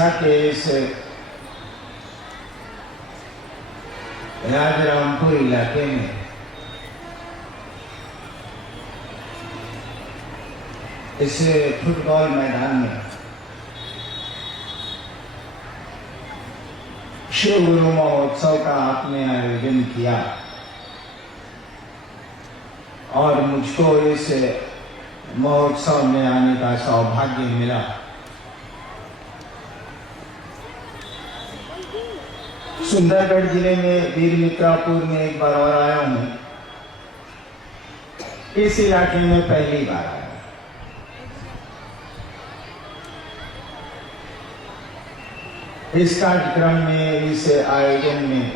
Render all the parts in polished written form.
उड़ीसा के इस राजरामपुर इलाके में इस फुटबॉल मैदान में शिव गुरु महोत्सव का आपने आयोजन किया और मुझको इस महोत्सव में आने का सौभाग्य मिला। सुंदरगढ़ जिले में वीरमित्रापुर में एक बार और आया हूं। इस इलाके में पहली बार आया। इस कार्यक्रम में, इस आयोजन में,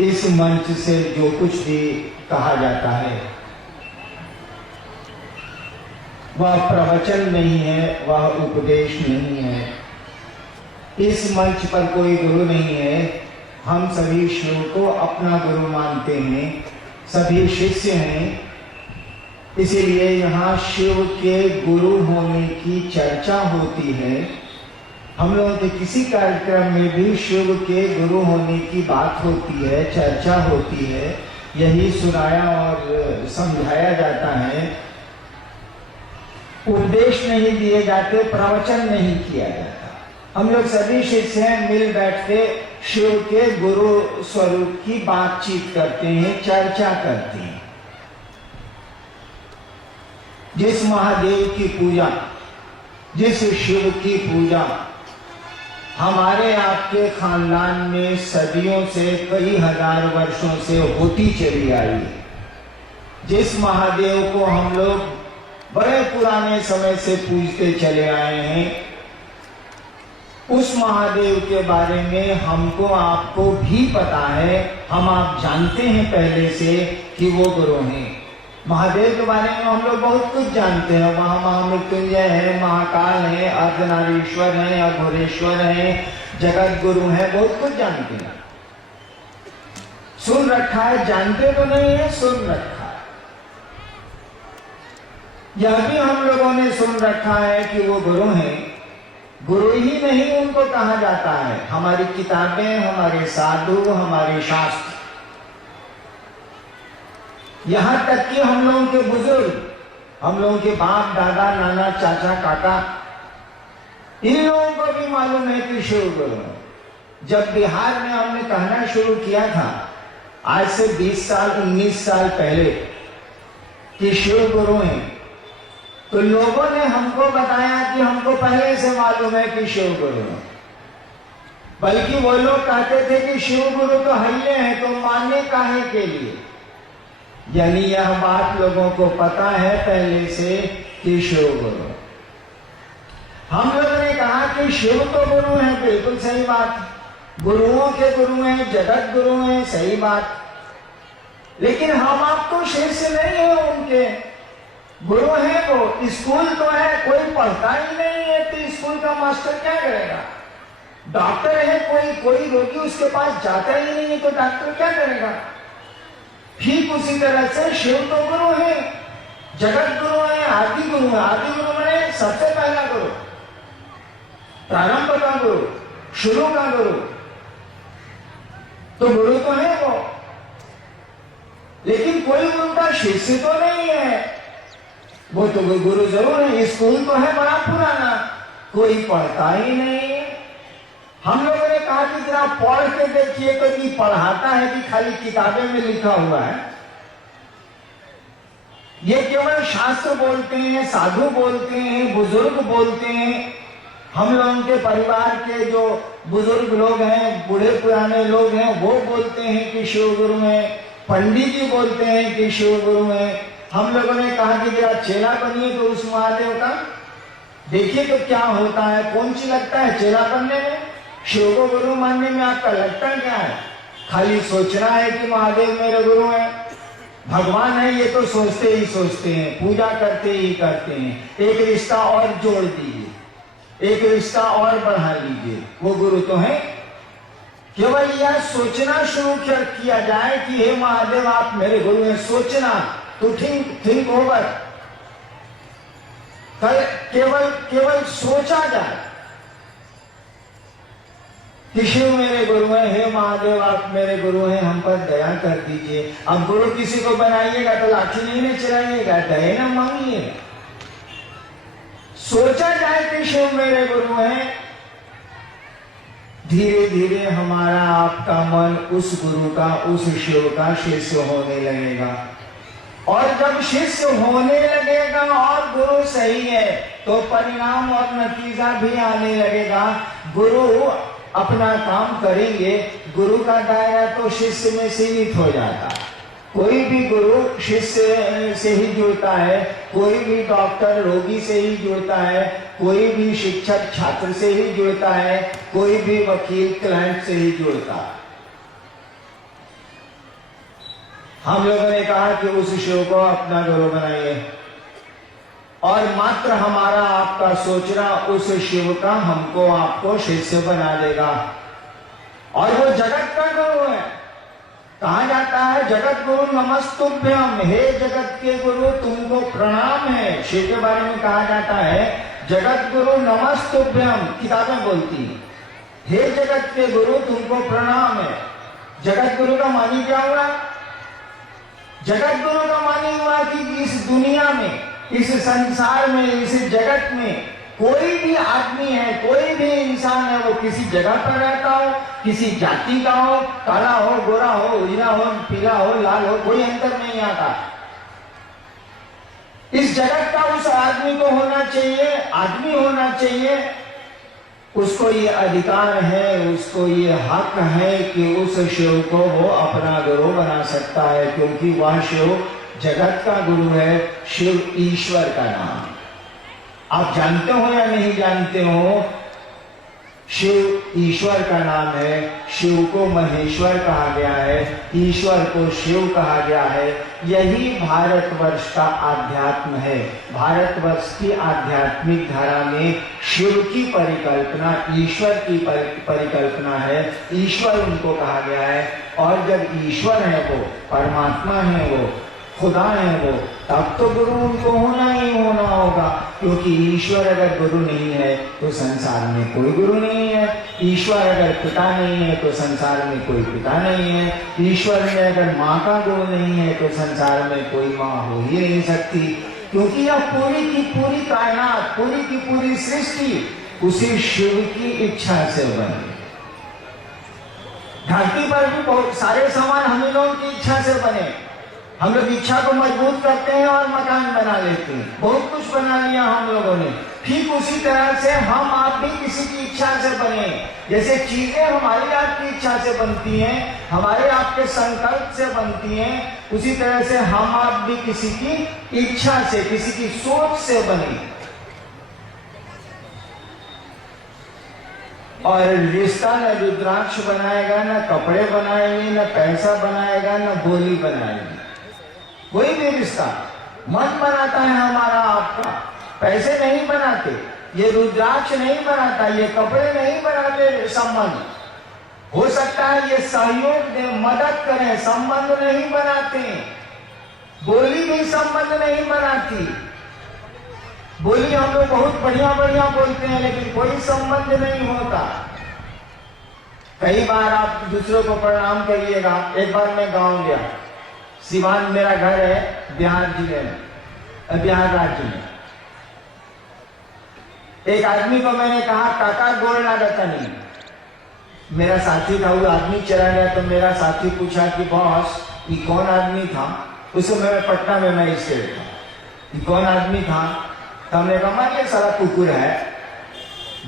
इस मंच से जो कुछ भी कहा जाता है वह प्रवचन नहीं है, वह उपदेश नहीं है। इस मंच पर कोई गुरु नहीं है। हम सभी शिव को अपना गुरु मानते हैं, सभी शिष्य हैं। इसीलिए यहाँ शिव के गुरु होने की चर्चा होती है। हम लोगों के किसी कार्यक्रम में भी शिव के गुरु होने की बात होती है, चर्चा होती है। यही सुनाया और समझाया जाता है। उपदेश नहीं दिए जाते, प्रवचन नहीं किया जाता। हम लोग सभी शिष्य हैं, मिल बैठ के शिव के गुरु स्वरूप की बातचीत करते हैं, चर्चा करते हैं। जिस महादेव की पूजा, जिस शिव की पूजा हमारे आपके खानदान में सदियों से, कई हजार वर्षों से होती चली आई है, जिस महादेव को हम लोग बड़े पुराने समय से पूजते चले आए हैं, उस महादेव के बारे में हमको आपको भी पता है। हम आप जानते हैं पहले से कि वो गुरु हैं। महादेव के बारे में हम लोग बहुत कुछ जानते हैं। वहाँ महामृत्युंजय है, महाकाल है, अर्धनारीश्वर है, अघोरेश्वर है, जगत गुरु है, बहुत कुछ जानते हैं। सुन रखा है, जानते तो नहीं है, सुन रखा है। यह भी हम लोगों ने सुन रखा है कि वो गुरु हैं। गुरु ही नहीं उनको कहा जाता है। हमारी किताबें, हमारे साधु, हमारे शास्त्र, यहां तक कि हम लोगों के बुजुर्ग, हम लोगों के बाप दादा नाना चाचा काका, इन लोगों को भी मालूम है कि शिव गुरु है। जब बिहार में हमने कहना शुरू किया था आज से 20 साल 19 साल पहले कि शिव गुरु हैं, तो लोगों ने हमको बताया कि हमको पहले से मालूम है कि शिव गुरु है। बल्कि वो लोग कहते थे कि शिव गुरु तो हल्ले हैं, तो मानने काहे के लिए। यानी यह बात लोगों को पता है पहले से कि शिव गुरु। हम लोगों ने कहा कि शिव तो गुरु है, बिल्कुल सही बात। गुरुओं के गुरु हैं, जगत गुरु हैं, सही बात। लेकिन हम आपको शिष्य नहीं है उनके। गुरु है वो, स्कूल तो है, कोई पढ़ता ही नहीं है तो स्कूल का मास्टर क्या करेगा। डॉक्टर है कोई रोगी उसके पास जाता ही नहीं है तो डॉक्टर क्या करेगा। ठीक उसी तरह से शिव तो गुरु है, जगत गुरु है, आदि गुरु है। आदि गुरु माने सबसे पहला गुरु, प्रारंभ का गुरु, शुरू का गुरु। तो गुरु तो है वो, लेकिन कोई उनका शिष्य तो नहीं है। वो तो गुरु जरूर है। स्कूल तो है बड़ा पुराना, कोई पढ़ता ही नहीं है। हम लोगों ने कहा कि जरा पढ़ के देखिए तो ये पढ़ाता है कि खाली किताबें में लिखा हुआ है। ये केवल शास्त्र बोलते हैं, साधु बोलते हैं, बुजुर्ग बोलते हैं। हम लोगों के परिवार के जो बुजुर्ग लोग हैं, बूढ़े पुराने लोग हैं, वो बोलते हैं कि शिव गुरु हैं। पंडित जी बोलते हैं कि शिव गुरु हैं। हम लोगों ने कहा कि जरा चेला बनिए तो उस महादेव का, देखिए तो क्या होता है। कौन सी लगता है चेला बनने में, शिव को गुरु मानने में आपका लगता क्या है। खाली सोचना है कि महादेव मेरे गुरु हैं, भगवान है, ये तो सोचते ही सोचते हैं, पूजा करते ही करते हैं। एक रिश्ता और जोड़ दीजिए, एक रिश्ता और बढ़ा लीजिए, वो गुरु तो है। केवल यह सोचना शुरू किया जाए कि हे महादेव आप मेरे गुरु हैं, सोचना तो थिंक ओवर। केवल सोचा जाए कि शिव मेरे गुरु हैं, हे महादेव आप मेरे गुरु हैं, हम पर दया कर दीजिए। अब गुरु किसी को बनाइएगा तो लाठी नहीं न चलाइएगा, दया न मांगिएगा। सोचा जाए कि शिव मेरे गुरु हैं, धीरे धीरे हमारा आपका मन उस गुरु का, उस शिव का शिष्य होने लगेगा। और जब शिष्य होने लगेगा और गुरु सही है तो परिणाम और नतीजा भी आने लगेगा। गुरु अपना काम करेंगे, गुरु का दायरा तो शिष्य में सीमित हो जाता है। कोई भी गुरु शिष्य से ही जुड़ता है, कोई भी डॉक्टर रोगी से ही जुड़ता है, कोई भी शिक्षक छात्र से ही जुड़ता है, कोई भी वकील क्लाइंट से ही जुड़ता है। हम लोगों ने कहा कि उस शिव को अपना गुरु बनाइए और मात्र हमारा आपका सोचना उस शिव का हमको आपको शिष्य बना देगा। और वो जगत का गुरु है। कहा जाता है जगत गुरु नमस्तुभ्यम, हे जगत के गुरु तुमको प्रणाम है। शिव के बारे में कहा जाता है जगत गुरु नमस्तुभ्यम, किताबें बोलती हैं हे जगत के गुरु तुमको प्रणाम है। जगत गुरु का मानी क्या हुआ? जगत गुरु का मानी हुआ कि इस दुनिया में, इस संसार में, इस जगत में कोई भी आदमी है, कोई भी इंसान है, वो किसी जगह पर रहता हो, किसी जाति का हो, काला हो, गोरा हो, उजला हो, पीला हो, लाल हो, कोई अंतर नहीं आता। इस जगत का उस आदमी को होना चाहिए, आदमी होना चाहिए, उसको ये अधिकार है, उसको ये हक है कि उस शिव को वो अपना गुरु बना सकता है, क्योंकि वह शिव जगत का गुरु है। शिव ईश्वर का नाम। आप जानते हो या नहीं जानते हो, शिव ईश्वर का नाम है। शिव को महेश्वर कहा गया है, ईश्वर को शिव कहा गया है। यही भारतवर्ष का आध्यात्म है। भारतवर्ष की आध्यात्मिक धारा में शिव की परिकल्पना, ईश्वर की परिकल्पना है। ईश्वर उनको कहा गया है। और जब ईश्वर है वो, परमात्मा है वो, खुदा है वो, तब तो गुरु उनको होना ही होना होगा। क्योंकि ईश्वर अगर गुरु नहीं है तो संसार में कोई गुरु नहीं है। ईश्वर अगर पिता नहीं है तो संसार में कोई पिता नहीं है। ईश्वर में अगर माँ का गुरु नहीं है तो संसार में कोई माँ हो ही नहीं सकती। क्योंकि यह पूरी की पूरी कायनात, पूरी की पूरी सृष्टि उसी शिव की इच्छा से बनी। धरती पर भी बहुत सारे सामान हम लोगों की इच्छा से बने। हम लोग इच्छा को मजबूत करते हैं और मकान बना लेते हैं, बहुत कुछ बना लिया हम लोगों ने। ठीक उसी तरह से हम आप भी किसी की इच्छा से बने। जैसे चीजें हमारी आपकी इच्छा से बनती हैं, हमारे आपके संकल्प से बनती हैं, उसी तरह से हम आप भी किसी की इच्छा से, किसी की सोच से बने। और रिश्ता न रुद्राक्ष बनाएगा, न कपड़े बनाएंगे, न पैसा बनाएगा, न बोली बनाएगी। कोई भी रिश्ता मन बनाता है हमारा आपका, पैसे नहीं बनाते, ये रुद्राक्ष नहीं बनाता, ये कपड़े नहीं बनाते। संबंध हो सकता है ये सहयोग दे, मदद करें, संबंध नहीं बनाते। बोली भी संबंध नहीं बनाती। बोली हम लोग बहुत बढ़िया बढ़िया बोलते हैं, लेकिन कोई संबंध नहीं होता। कई बार आप दूसरों को प्रणाम करिएगा। एक बार मैं गांव गया, सिवान मेरा घर है, बिहार जिले में, बिहार राज्य में। एक आदमी को मैंने कहा काका गोड़ लागत नहीं। मेरा साथी था, वो आदमी चला गया तो मेरा साथी पूछा कि बॉस ये कौन आदमी था। उस समय मैं पटना में मजिस्ट्रेट था। ये कौन आदमी था? तो हमने कहा ये सारा कुकुर है।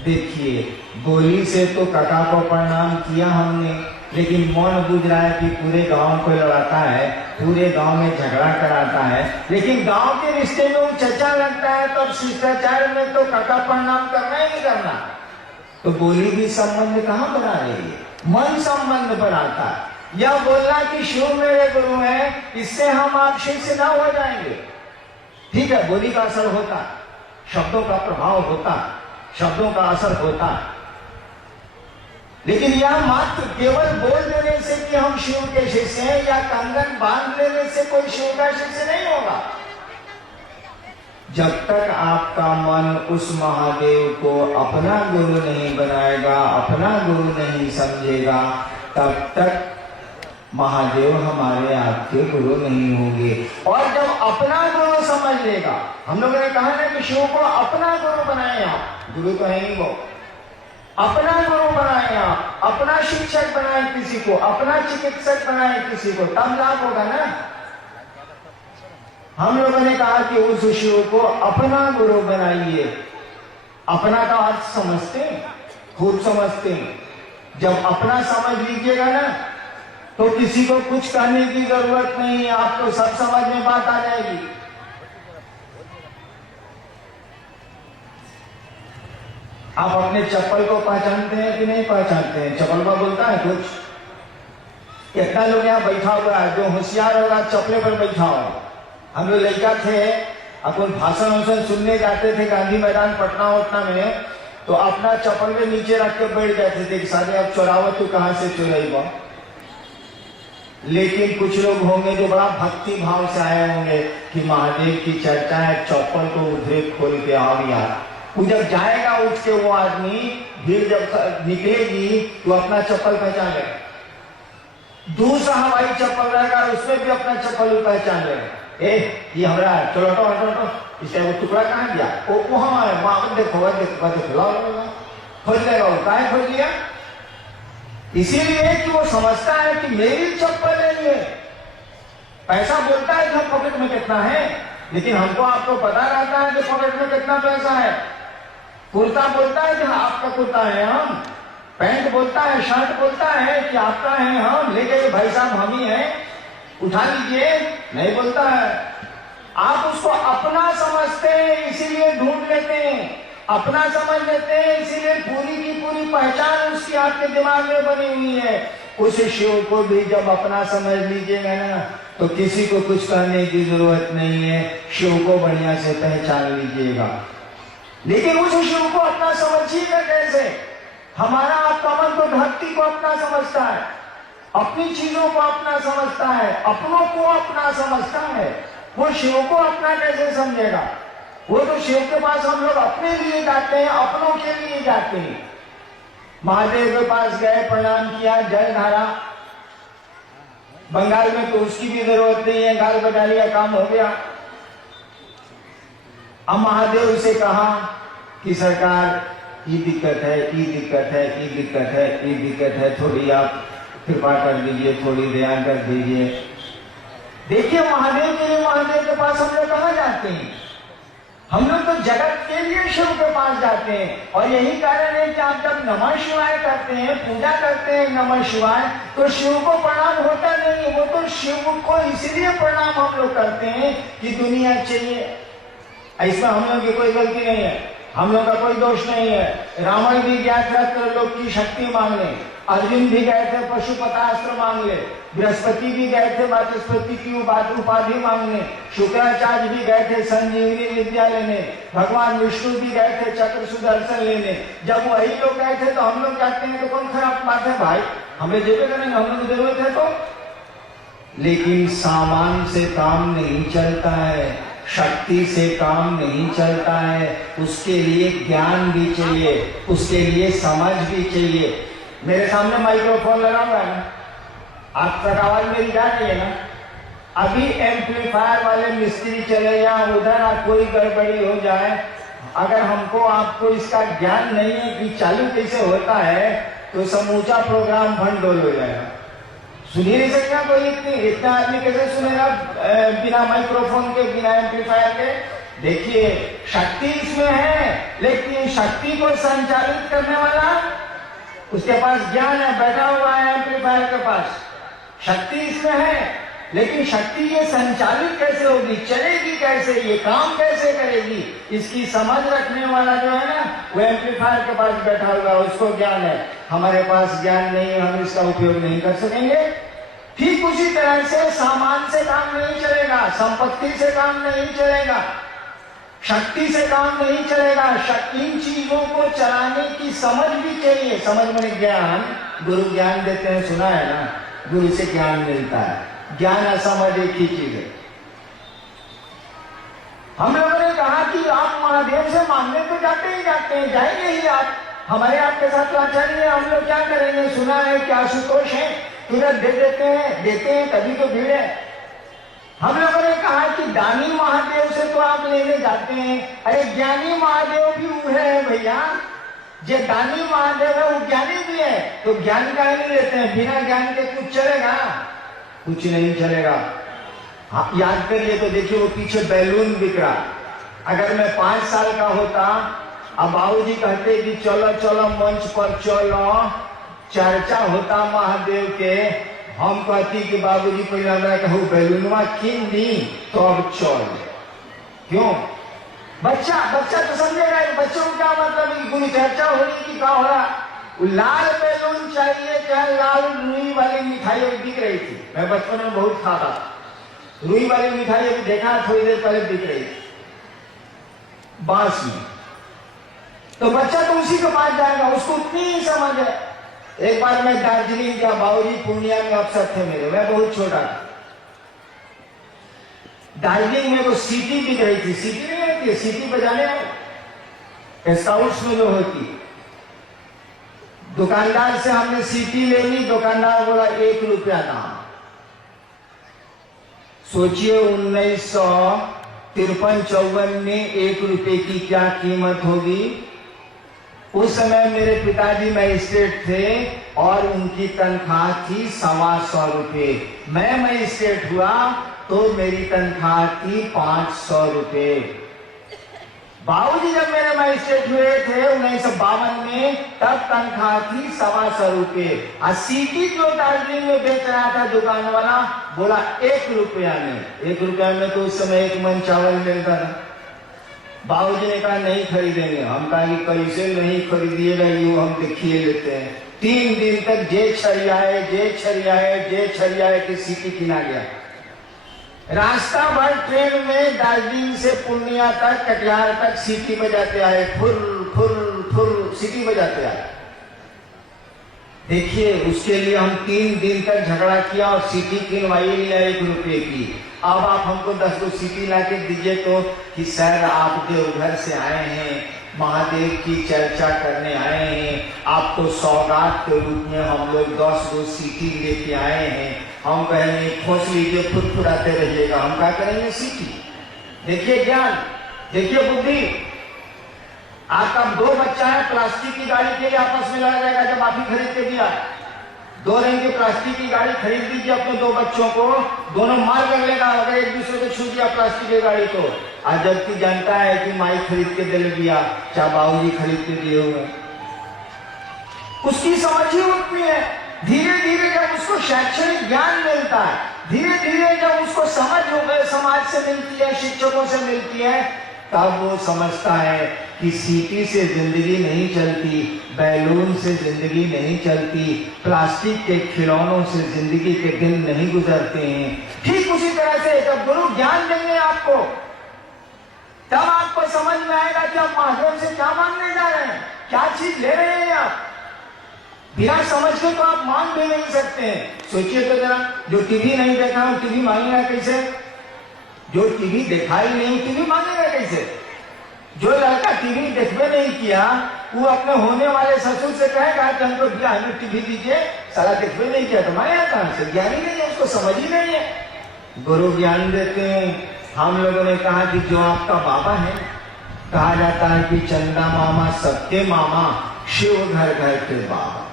देखिए, बोली से तो काका को प्रणाम किया हमने, लेकिन मन बुझ रहा है कि पूरे गांव को लड़ाता है, पूरे गांव में झगड़ा कराता है। लेकिन गांव के रिश्ते में वो चचा लगता है, तो शिष्टाचार में तो काका प्रणाम करना ही नहीं करना। तो बोली भी संबंध कहाँ बना रही है? मन संबंध बनाता है। यह बोलना कि शिव मेरे गुरु है, इससे हम आप शिष्य ना हो जाएंगे। ठीक है, बोली का असर होता, शब्दों का प्रभाव होता, शब्दों का असर होता, लेकिन यह मात्र केवल बोल देने से कि हम शिव के शिष्य हैं या कंगन बांध लेने से कोई शिव का शिष्य नहीं होगा। जब तक आपका मन उस महादेव को अपना गुरु नहीं बनाएगा, अपना गुरु नहीं समझेगा, तब तक महादेव हमारे आपके गुरु नहीं होंगे। और जब अपना गुरु समझ लेगा, हम लोगों ने कहा ना कि शिव को अपना गुरु बनाए आप, गुरु तो है ही वो, अपना गुरु बनाए आप, अपना शिक्षक बनाए किसी को, अपना चिकित्सक बनाए किसी को, तब लाभ होगा ना। हम लोगों ने कहा कि उस शिव को अपना गुरु बनाइए। अपना का अर्थ समझते हैं, खूब समझते हैं। जब अपना समझ लीजिएगा ना तो किसी को कुछ कहने की जरूरत नहीं है, आपको सब समझ में बात आ जाएगी। आप अपने चप्पल को पहचानते हैं कि नहीं पहचानते हैं? चप्पल का बोलता है कुछ? कितना लोग यहाँ बैठा हुआ है जो होशियार होगा चप्पले पर बैठा होगा। हम लोग लड़का थे, अपन भाषण वाषण सुनने जाते थे गांधी मैदान पटना वटना में, तो अपना चप्पल के नीचे रख के बैठ जाते थे कि सारे अब चोरावत तू कहां से चुराई। लेकिन कुछ लोग होंगे जो बड़ा भक्ति भाव से आए होंगे कि महादेव की चर्चा है, चप्पल को उधरे खोल के आओ यार। वो जब जाएगा उठ के वो आदमी, भीड़ जब निकलेगी तो अपना चप्पल पहचान लेगा। दूसरा हवाई चप्पल रहेगा उसमें भी अपना चप्पल पहचान लेगा। ये हमारा चलो हटो हटो हटो, इसका वो टुकड़ा कहाँ गया? वो हमारे वहां देखो खोज लेगा। वो काहे खोज लिया? इसीलिए कि वो समझता है कि मेरी चप्पल नहीं है। पैसा बोलता है कि पॉकेट में कितना है, लेकिन हमको आपको पता रहता है कि पॉकेट में कितना पैसा है। कुर्ता बोलता है कि आपका कुर्ता है हम, पैंट बोलता है, शर्ट बोलता है कि आपका है हम, लेकिन भाई साहब हम ही हैं, उठा लीजिए, नहीं बोलता है। आप उसको अपना समझते हैं इसीलिए ढूंढ लेते हैं, अपना समझ लेते हैं इसीलिए पूरी की पूरी पहचान उसकी आपके दिमाग में बनी हुई है। उस शिव को भी जब अपना समझ लीजिएगा ना तो किसी को कुछ कहने की जरूरत नहीं है, शिव को बढ़िया से पहचान लीजिएगा। लेकिन उस शिव को अपना समझिएगा कैसे? हमारा आपका मन तो धरती को अपना समझता है, अपनी चीजों को अपना समझता है, अपनों को अपना समझता है। वो शिव को अपना कैसे समझेगा? वो तो शिव के पास हम लोग अपने लिए जाते हैं, अपनों के लिए जाते हैं। महादेव के पास गए, प्रणाम किया, जल ढारा। बंगाल में तो उसकी भी जरूरत नहीं है, गाल बजा लिया, काम हो गया। अब महादेव से कहा कि सरकार ये दिक्कत है, ये दिक्कत है, ये दिक्कत है, ये दिक्कत है, थोड़ी आप कृपा कर दीजिए, थोड़ी ध्यान कर दीजिए। देखिए महादेव के लिए महादेव के पास हम लोग कहाँ जाते हैं? हम लोग तो जगत के लिए शिव के पास जाते हैं। और यही कारण है कि आप जब नमः शिवाय करते हैं, पूजा करते हैं नमः शिवाय, तो शिव को प्रणाम होता नहीं। वो तो शिव को इसलिए प्रणाम हम लोग करते हैं कि दुनिया चाहिए। इसमें हम लोग की कोई गलती नहीं है, हम लोग का कोई दोष नहीं है। रावण भी गया था त्रिलोक की शक्ति मांगने, अर्जुन भी गए थे पशुपतास्त्र मांगने, बृहस्पति भी गए थे वाचस्पति की उपाधि मांगने, शुक्राचार्य भी गए थे संजीवनी विद्या लेने, भगवान विष्णु भी गए थे चक्र सुदर्शन लेने। जब वही लोग गए थे तो हम लोग कहते हैं तो कौन खराब बात है भाई, हमें जेबे करेंगे, हम लोग जरूरत है तो। लेकिन सामान से काम नहीं चलता है, शक्ति से काम नहीं चलता है। उसके लिए ज्ञान भी चाहिए, उसके लिए समझ भी चाहिए। मेरे सामने माइक्रोफोन लगा हुआ है ना, आप तक आवाज मेरी जा रही है ना? अभी एम्पलीफायर वाले मिस्त्री चले या उधर कोई गड़बड़ी हो जाए, अगर हमको आपको इसका ज्ञान नहीं है कि चालू कैसे होता है, तो समूचा प्रोग्राम भंडोल हो जाएगा। सुनिए नहीं सकता कोई, इतना आदमी कैसे सुनेगा बिना माइक्रोफोन के, बिना एम्पलीफायर के? देखिए शक्ति इसमें है, लेकिन शक्ति को संचालित करने वाला उसके पास ज्ञान है, बैठा हुआ है एम्पलीफायर के पास। शक्ति इसमें है, लेकिन शक्ति ये संचालित कैसे होगी, चलेगी कैसे, ये काम कैसे करेगी, इसकी समझ रखने वाला जो है ना, वो एम्पलीफायर के पास बैठा हुआ है, उसको ज्ञान है। हमारे पास ज्ञान नहीं है, हम इसका उपयोग नहीं कर सकेंगे। ठीक उसी तरह से सामान से काम नहीं चलेगा, संपत्ति से काम नहीं चलेगा, शक्ति से काम नहीं चलेगा। इन चीजों को चलाने की समझ भी चाहिए। समझ में ज्ञान, गुरु ज्ञान देते हैं, सुना है ना, गुरु से ज्ञान मिलता है। ज्ञान असमझ एक ही चीज है। हम लोगों ने कहा कहा कि आप महादेव से मांगने तो जाते ही जाते हैं, जाएंगे ही आप, हमारे आपके साथ लाचारी है, हम लोग क्या करेंगे, सुना है कि आशुतोष है, तुरंत दे देते हैं तभी तो भीड़ है। हम लोगों ने कहा कि दानी महादेव से तो आप लेने जाते हैं, अरे ज्ञानी महादेव भी वो है भैया, जो दानी महादेव है वो ज्ञानी भी है, तो ज्ञान का ही नहीं लेते हैं, बिना ज्ञान के कुछ चलेगा, कुछ नहीं चलेगा। हाँ, याद करिए तो देखिए वो पीछे बैलून बिक रहा, अगर मैं 5 साल का होता, अब बाबूजी कहते कि चलो चलो मंच पर चलो, चर्चा होता महादेव के, हम कहती कि बाबूजी पहले हमरा कहूँ बैलूनवा किन दी तो अब चल, क्यों? बच्चा तो समझेगा, बच्चों को क्या मतलब, कोई चर्चा हो रही कि क्या हो रहा, लाल बैलून चाहिए, क्या लाल रुई वाली मिठाई बिक रही थी, मैं बचपन में बहुत खाता, रुई वाली मिठाई अभी देखा थोड़ी देर पहले बिक रही थी बांस में, तो बच्चा तो उसी के पास जाएगा, उसको उतनी ही समझ है। एक बार मैं दार्जिलिंग गया, बाबूजी पूर्णिया में अफसर थे मेरे, मैं बहुत छोटा था, दार्जिलिंग में वो सीटी बिक रही थी, सीटी नहीं होती है, सीटी बजाने में स्काउट्स में जो होती, दुकानदार से हमने सीटी ले ली, दुकानदार बोला 1 रुपया दाम। सोचिए 1953-54 में 1 रुपए की क्या कीमत होगी। उस समय मेरे पिताजी मजिस्ट्रेट थे और उनकी तनख्वाह थी 125 रुपए, मैं मजिस्ट्रेट हुआ तो मेरी तनख्वाह थी 500 रुपए। बाबूजी जब मेरे मजिस्ट्रेट हुए थे 1952 में, तब तनख्वाह थी 125 रुपए, और सीटी जो दार्जिलिंग में बेच रहा था दुकान वाला, बोला 1 रुपया में, 1 रुपया में तो उस समय 1 मन चावल मिलता था। बाबूजी ने कहा नहीं खरीदेंगे, हम कहा कि कैसे नहीं खरीदिएगा, यूं हम देखिए लेते हैं। 3 दिन तक जे छरियाए कि सीटी किना गया, रास्ता भर ट्रेन में दार्जिलिंग से पूर्णिया तक, कटिहार तक सीटी बजाते आए, फुर फुर फुर सीटी बजाते आए। देखिए उसके लिए हम 3 दिन तक झगड़ा किया और सीटी किनवाई लिया 1 रुपए की। अब आप हमको 10 को सीटी ला के दीजिए तो कि सर आप देवघर से आए हैं, महादेव की चर्चा करने आए हैं, आपको सौगात के रूप में हम लोग 10 को सीटी लेके आए हैं, हम कहेंगे खोस लीजिए, फुरफुराते रहिएगा, हम क्या करेंगे सीटी। देखिए ज्ञान, देखिए बुद्धि। आपका 2 बच्चा है, प्लास्टिक की गाड़ी के लिए आपस में लड़ा जाएगा, जब आप ही खरीद के दिया 2 रंग की प्लास्टिक की गाड़ी खरीद दीजिए अपने 2 बच्चों को, दोनों मार कर लेगा अगर एक दूसरे को छू दिया प्लास्टिक की गाड़ी को। आज जबकि जानता है कि माई खरीद के दे दिया, चाहे बाबूजी खरीद के दिए हुए, उसकी समझ ही उतनी है। धीरे धीरे जब उसको शैक्षणिक ज्ञान मिलता है, धीरे धीरे जब उसको समझ हो गए, समाज से मिलती है, शिक्षकों से मिलती है, तब वो समझता है कि सीटी से जिंदगी नहीं चलती, बैलून से जिंदगी नहीं चलती, प्लास्टिक के खिलौनों से जिंदगी के दिन नहीं गुजरते हैं। ठीक उसी तरह से जब गुरु ज्ञान देंगे आपको, तब आपको समझ में आएगा कि आप महादेव से क्या मांगने जा रहे हैं, क्या चीज ले रहे हैं आप। बिना समझ के तो आप मांग भी नहीं सकते हैं। सोचिए तो जरा, जो टीवी नहीं देखा वो टीवी मांगेगा कैसे, जो टीवी देखा ही नहीं टीवी मांगेगा कैसे। जो लड़का टीवी देखबे नहीं किया वो अपने होने वाले ससुर से कहेगा कि हमको भैया हमें टीवी दीजिए, साला देखबे नहीं किया तो मांगे कहां से, ज्ञान ही नहीं है, उसको समझ ही नहीं है। गुरु ज्ञान देते हैं। हम लोगों ने कहा कि जो आपका बाबा है, कहा जाता है कि चंदा मामा सबके मामा, शिव घर घर के बाबा।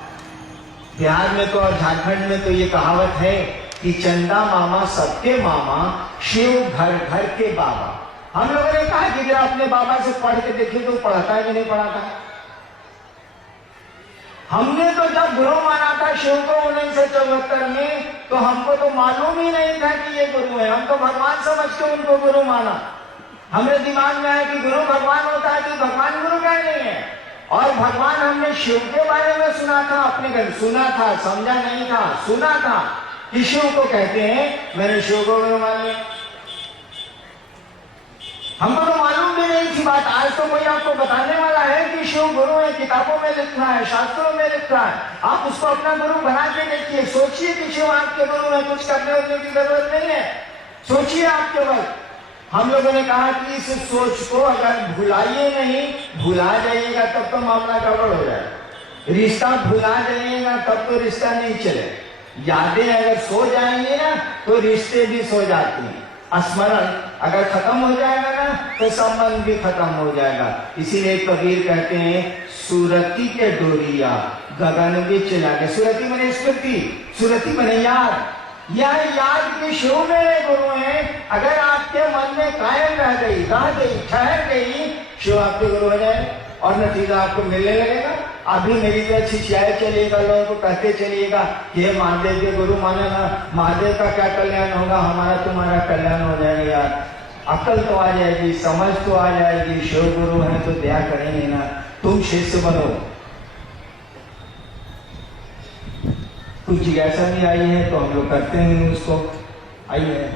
बिहार में तो और झारखंड में तो ये कहावत है कि चंदा मामा सबके मामा, शिव घर घर के बाबा। हम लोगों ने कहा कि जरा अपने बाबा से पढ़ के देखिए तो पढ़ाता है कि नहीं पढ़ाता है। हमने तो जब गुरु माना था शिव को 1974 में, तो हमको तो मालूम ही नहीं था कि ये गुरु है, हम तो भगवान समझ के उनको गुरु माना। हमारे दिमाग में आया कि गुरु भगवान होता है, कि भगवान गुरु का नहीं है। और भगवान हमने शिव के बारे में सुना था, अपने घर सुना था, समझा नहीं था, सुना था कि शिव को कहते हैं, मैंने शिव को गुरु मान लिया। हमको तो मालूम भी नहीं थी बात। आज तो कोई आपको बताने वाला है कि शिव गुरु है, किताबों में लिखा है, शास्त्रों में लिखा है, आप उसको अपना गुरु बना के देखिए। सोचिए कि शिव आपके गुरु है, कुछ करने उठने की जरूरत नहीं है, सोचिए आप केवल। हम लोगों ने कहा कि इस सोच को अगर भुलाइए नहीं, भुला जाइएगा तब तो मामला गड़बड़ हो जाएगा। रिश्ता भुला जाइएगा तब तो रिश्ता नहीं चले। यादें अगर सो जाएंगी ना तो रिश्ते भी सो जाते हैं। स्मरण अगर खत्म हो जाएगा ना तो संबंध भी खत्म हो जाएगा। इसीलिए कबीर कहते हैं सुरती के डोरिया गगन में चला के। सुरती मने स्मृति, सुरती मने याद। यह याद के शिव मेरे गुरु हैं, अगर आपके मन में कायम रह गई, ठहर गई, शिव आपके गुरु हो जाए और नतीजा आपको मिलने लगेगा। अभी मेरी तरह छिछियाए चलिएगा, लोगों को कहते चलिएगा ये महादेव के गुरु माने ना, महादेव का क्या कल्याण होगा, हमारा तुम्हारा कल्याण हो जाएगा। यार अकल तो आ जाएगी, समझ तो आ जाएगी, शिव गुरु है तो दया करेंगे ना। तुम शिष्य बनो। कुछ जिज्ञासा भी आई है तो हम लोग करते हैं उसको। आइए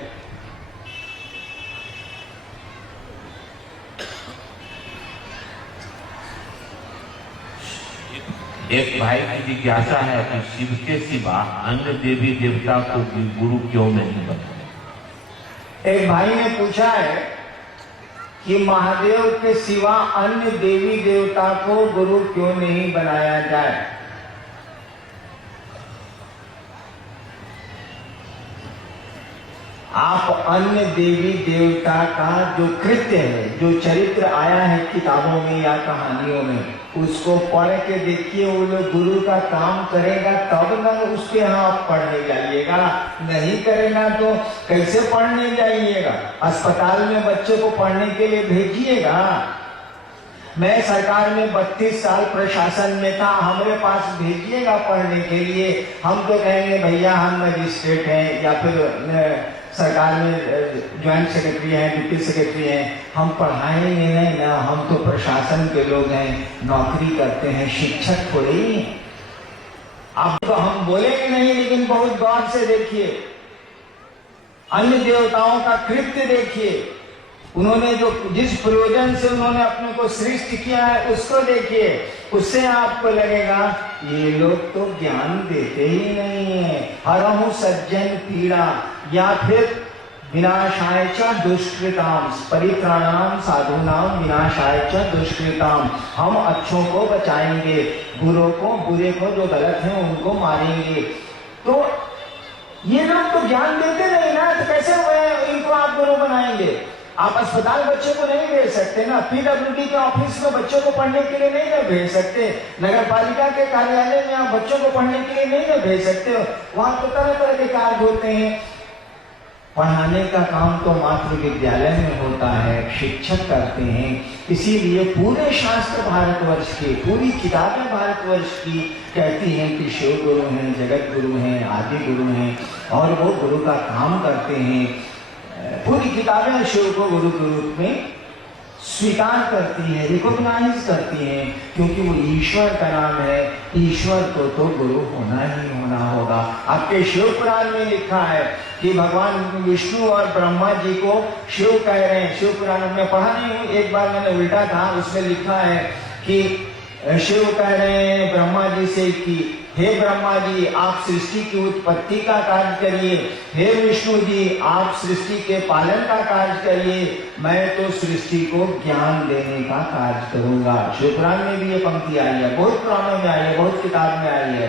एक भाई की जिज्ञासा है कि शिव के सिवा अन्य देवी देवता को गुरु क्यों नहीं बनते। एक भाई ने पूछा है कि महादेव के सिवा अन्य देवी देवता को गुरु क्यों नहीं बनाया जाए। आप अन्य देवी देवता का जो कृत्य है, जो चरित्र आया है किताबों में या कहानियों में, उसको पढ़ के देखिए। वो लोग गुरु का काम करेगा तब ना उसके यहाँ आप पढ़ने जाइएगा, नहीं करेगा तो कैसे पढ़ने जाइएगा। अस्पताल में बच्चों को पढ़ने के लिए भेजिएगा। मैं सरकार में 32 साल प्रशासन में था, हमारे पास भेजिएगा पढ़ने के लिए। हम तो कहेंगे भैया हम मजिस्ट्रेट हैं या फिर सरकार में ज्वाइंट सेक्रेटरी हैं, डिप्टी सेक्रेटरी हैं, हम पढ़ाएंगे नहीं ना, हम तो प्रशासन के लोग हैं, नौकरी करते हैं, शिक्षक थोड़ी। अब तो हम बोलेंगे नहीं, लेकिन बहुत गौर से देखिए, अन्य देवताओं का कृत्य देखिए, उन्होंने जो जिस प्रयोजन से उन्होंने अपने को सृष्टि किया है उसको देखिए। उससे आपको लगेगा ये लोग तो ज्ञान देते ही नहीं है। हरहु सज्जन पीड़ा या फिर विनाशाय च दुष्कृताम परित्राणाम साधूनाम विनाशाय च दुष्कृताम। हम अच्छों को बचाएंगे, बुरों को, बुरे को, जो गलत है उनको मारेंगे। तो ये लोग तो ज्ञान देते नहीं ना, तो कैसे इनको आप गुरु बनाएंगे। आप अस्पताल बच्चों को नहीं भेज सकते ना, पीडब्ल्यूडी के ऑफिस में बच्चों को पढ़ने के लिए नहीं भेज सकते, नगर पालिका के कार्यालय में आप बच्चों को पढ़ने के लिए नहीं भेज सकते हो। वहां तो तरह तरह के कार्य होते हैं। पढ़ाने का काम तो मात्र विद्यालय में होता है, शिक्षक करते हैं। इसीलिए पूरे शास्त्र भारतवर्ष के, पूरी किताबें भारतवर्ष की कहती हैं कि शिव गुरु हैं, जगत गुरु हैं, आदि गुरु हैं और वो गुरु का काम करते हैं। पूरी किताबें शिव को गुरु के रूप में स्वीकार करती है, रिकॉग्नाइज करती है, क्योंकि वो ईश्वर का नाम है। ईश्वर को तो गुरु होना ही होना होगा। आपके शिव पुराण में लिखा है कि भगवान विष्णु और ब्रह्मा जी को शिव कह रहे हैं। शिव पुराण में पढ़ा नहीं हूँ, एक बार मैंने उल्टा था, उसमें लिखा है कि शिव कह रहे हैं ब्रह्मा जी से कि हे ब्रह्मा जी आप सृष्टि की उत्पत्ति का कार्य करिए, हे विष्णु जी आप सृष्टि के पालन का कार्य करिए, मैं तो सृष्टि को ज्ञान देने का कार्य करूंगा। शिव पुराण में भी ये पंक्ति आई है, बहुत पुराणों में आई है, बहुत किताब में आई है।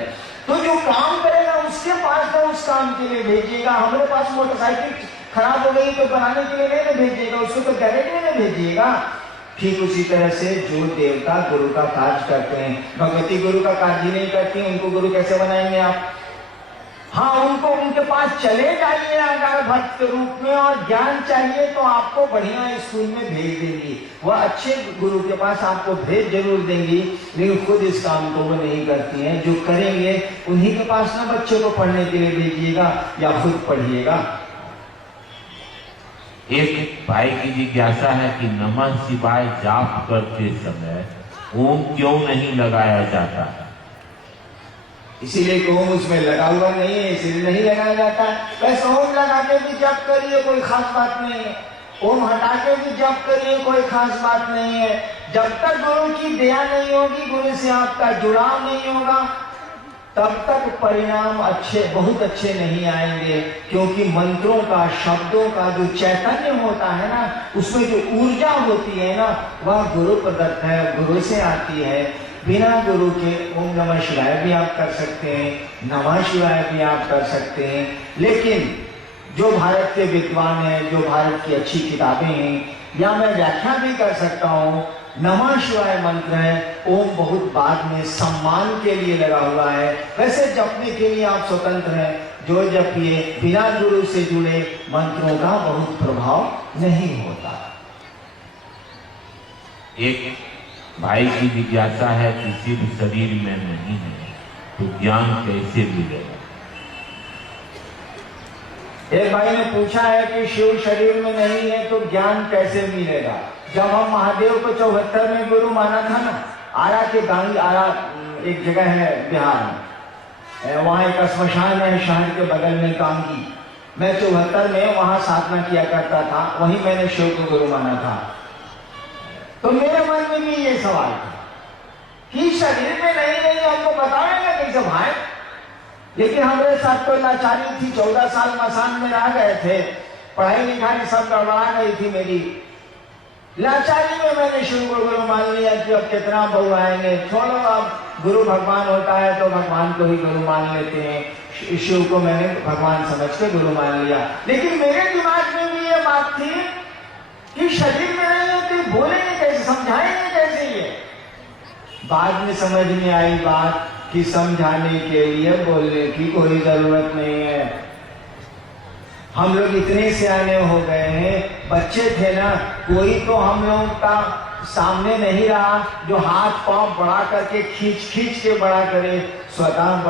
तो जो काम करेगा उसके पास तो उस काम के लिए भेजिएगा। हमारे पास मोटरसाइकिल खराब हो गई तो बनाने के लिए नहीं भेजिएगा, उसको तो गैरेज में भेजिएगा। ठीक उसी तरह से जो देवता गुरु का कार्य करते हैं, भगवती गुरु का कार्य ही नहीं करती, उनको गुरु कैसे बनाएंगे आप। हाँ, उनको उनके पास चले जाइए अगर भक्त रूप में, और ज्ञान चाहिए तो आपको बढ़िया स्कूल में भेज देंगी, वह अच्छे गुरु के पास आपको भेज जरूर देंगी, लेकिन खुद इस काम को वो नहीं करती हैं। जो करेंगे उन्हीं के पास ना बच्चों को पढ़ने के लिए भेजिएगा या खुद पढ़िएगा। एक भाई की जिज्ञासा है कि नमः शिवाय जाप करते समय ओम क्यों नहीं लगाया जाता। इसीलिए कि ओम उसमें लगा हुआ नहीं है, इसीलिए नहीं लगाया जाता। वैसे ओम लगा के भी जप करिए, कोई खास बात नहीं है। ओम हटा के भी जप करिए, कोई खास बात नहीं है। जब तक गुरु की दया नहीं होगी, गुरु से आपका जुड़ाव नहीं होगा, तब तक परिणाम बहुत अच्छे नहीं आएंगे, क्योंकि मंत्रों का, शब्दों का जो चैतन्य होता है ना, उसमें जो ऊर्जा होती है ना, वह गुरु प्रदत्त है, गुरु से आती है। बिना गुरु के ओम नमः शिवाय भी आप कर सकते हैं, नमः शिवाय भी आप कर सकते हैं, लेकिन जो भारत के विद्वान हैं, जो भारत की अच्छी किताबें हैं, या मैं व्याख्या भी कर सकता हूँ, नमः शिवाय मंत्र है, ओम बहुत बाद में सम्मान के लिए लगा हुआ है। वैसे जपने के लिए आप स्वतंत्र हैं, जो जपिए, बिना गुरु से जुड़े मंत्रों का बहुत प्रभाव नहीं होता। एक भाई की जिज्ञासा है कि शिव शरीर में नहीं है तो ज्ञान कैसे मिलेगा? एक भाई ने पूछा है कि शिव शरीर में नहीं है तो ज्ञान कैसे मिलेगा? जब हम महादेव को 74 में गुरु माना था ना, आरा के गांधी, आरा एक जगह है बिहार में, वहां एक श्मशान है शहर के बगल में कांगी। मैं 74 में वहां साधना किया करता था, वहीं मैंने शिव को गुरु माना था। तो मेरे मन में भी ये सवाल था कि शरीर में नहीं हमको बताएंगे कैसे भाई? लेकिन हमारे साथ कोई लाचारी थी, 14 साल मसान में रह गए थे, पढ़ाई लिखाई सब गड़बड़ा गई थी मेरी। लाचारी में मैंने शिव को गुरु मान लिया कि अब कितना बहु आएंगे, छोड़ो, अब गुरु भगवान होता है तो भगवान को ही गुरु मान लेते हैं। शिव को मैंने भगवान समझ के गुरु मान लिया। लेकिन मेरे दिमाग में भी ये बात थी कि शरीर में नहीं है तो बोलेंगे कैसे, समझाएंगे कैसे? ये बाद में समझ में आई बात कि समझाने के लिए बोलने की कोई जरूरत नहीं है। हम लोग इतने सियाने हो गए हैं, बच्चे थे ना, कोई तो हम लोग का सामने नहीं रहा जो हाथ पांव बढ़ा करके खींच के बड़ा करे, स्वतः